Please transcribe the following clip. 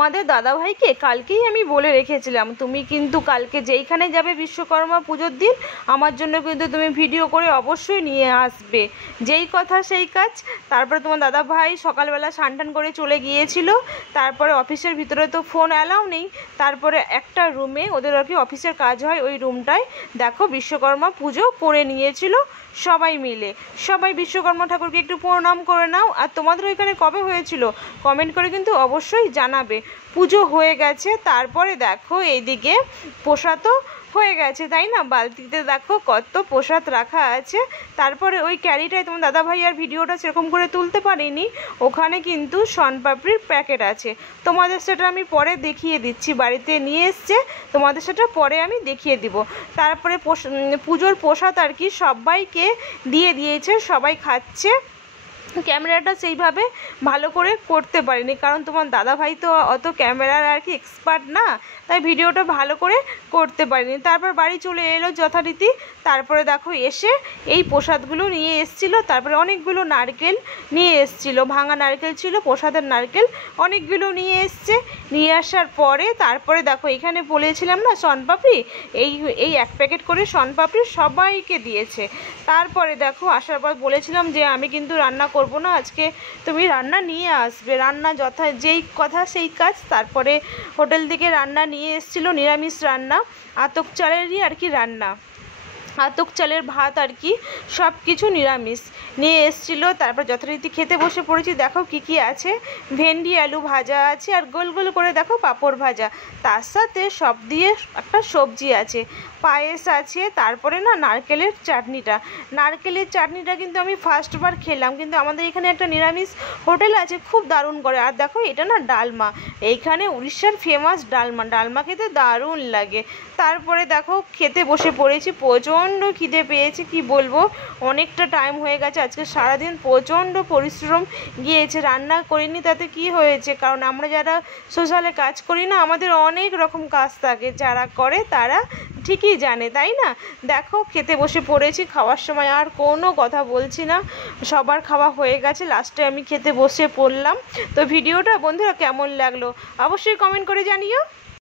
তোমাদের দাদাভাইকে কালকেই আমি বলে রেখেছিলাম, তুমি কিন্তু কালকে যেইখানে যাবে বিশ্বকর্মা পুজোর দিন আমার জন্য কিন্তু তুমি ভিডিও করে অবশ্যই নিয়ে আসবে। যেই কথা সেই কাজ। তারপরে তোমার দাদাভাই সকালবেলা স্নান করে চলে গিয়েছিল। তারপরে অফিসের ভিতরে তো ফোন অ্যালাউ নেই, তারপরে একটা রুমে ওদের আর কি অফিসের কাজ হয়, ওই রুমটায় দেখো বিশ্বকর্মা পুজো করে নিয়েছিল সবাই মিলে। সবাই বিশ্বকর্মা ঠাকুরকে একটু প্রণাম করে নাও। আর তোমাদের ওইখানে কবে হয়েছিল কমেন্ট করে কিন্তু অবশ্যই জানাবে। পুজো হয়ে গেছে, তারপরে দেখো এইদিকে প্রসাদও হয়ে গেছে, তাই না? বালতিতে দেখো কত প্রসাদ রাখা আছে। তারপরে ওই ক্যারিটায় তোমার দাদাভাই আর ভিডিওটা সেরকম করে তুলতে পারিনি, ওখানে কিন্তু শনপাপড়ির প্যাকেট আছে। তোমাদের সেটা আমি পরে দেখিয়ে দিচ্ছি, বাড়িতে নিয়ে এসছে, তোমাদের সেটা পরে আমি দেখিয়ে দিব। তারপরে পুজোর প্রসাদ আর কি সবাইকে দিয়ে দিয়েছে, সবাই খাচ্ছে। ক্যামেরাটা সেইভাবে ভালো করে করতে পারিনি, কারণ তোমার দাদাভাই তো অত ক্যামেরার আর কি এক্সপার্ট না, তাই ভিডিওটা ভালো করে করতে পারিনি। তারপর বাড়ি চলে এলো যথারীতি। তারপরে দেখো এসে এই প্রসাদগুলো নিয়ে এসেছিলো। তারপরে অনেকগুলো নারকেল নিয়ে এসেছিলো, ভাঙা নারকেল ছিল, প্রসাদের নারকেল অনেকগুলো নিয়ে এসছে। নিয়ে আসার পরে তারপরে দেখো এখানে বলেছিলাম না শনপাপড়ি, এই এক প্যাকেট করে শনপাপড়ি সবাইকে দিয়েছে। তারপরে দেখো আসার পর বলেছিলাম যে আমি কিন্তু রান্না করব না আজকে, তুমি রান্না নিয়ে আসবে, রান্না যেই কথা সেই কাজ। তারপরে হোটেল থেকে রান্না নিয়ে এসেছিলো, নিরামিষ রান্না, আতপ চালেরই আর কি রান্না, আতপ চালের ভাত আর কি, সব কিছু নিরামিষ নিয়ে এসেছিলো। তারপর যথারীতি খেতে বসে পড়েছি। দেখো কি কি আছে, ভেন্ডি আলু ভাজা আছে, আর গোল গোল করে দেখো পাঁপড় ভাজা, তার সাথে সব দিয়ে একটা সবজি আছে, পায়েস আছে। তারপরে না নারকেলের চাটনিটা কিন্তু আমি ফার্স্টবার খেলাম, কিন্তু আমাদের এখানে একটা নিরামিষ হোটেল আছে খুব দারুণ করে। আর দেখো এটা না ডালমা, এইখানে উড়িষ্যার ফেমাস ডালমা খেতে দারুণ লাগে। তারপরে দেখো খেতে বসে পড়েছি, প্রচণ্ড খিদে পেয়েছে, কি বলবো, অনেকটা টাইম হয়ে গেছে, আজকে সারাদিন প্রচণ্ড পরিশ্রম গিয়েছে। রান্না করিনি তাতে কি হয়েছে, কারণ আমরা যারা সোশ্যালে কাজ করি না, আমাদের অনেক রকম কাজ থাকে, যারা করে তারা ঠিকই জানে, তাই না? দেখো খেতে বসে পড়েছি, খাওয়ার সময় আর কোনো কথা বলছি না, সবার খাওয়া হয়ে গেছে, লাস্টে আমি খেতে বসে পড়লাম। তো ভিডিওটা বন্ধুরা কেমন লাগলো অবশ্যই কমেন্ট করে জানিও।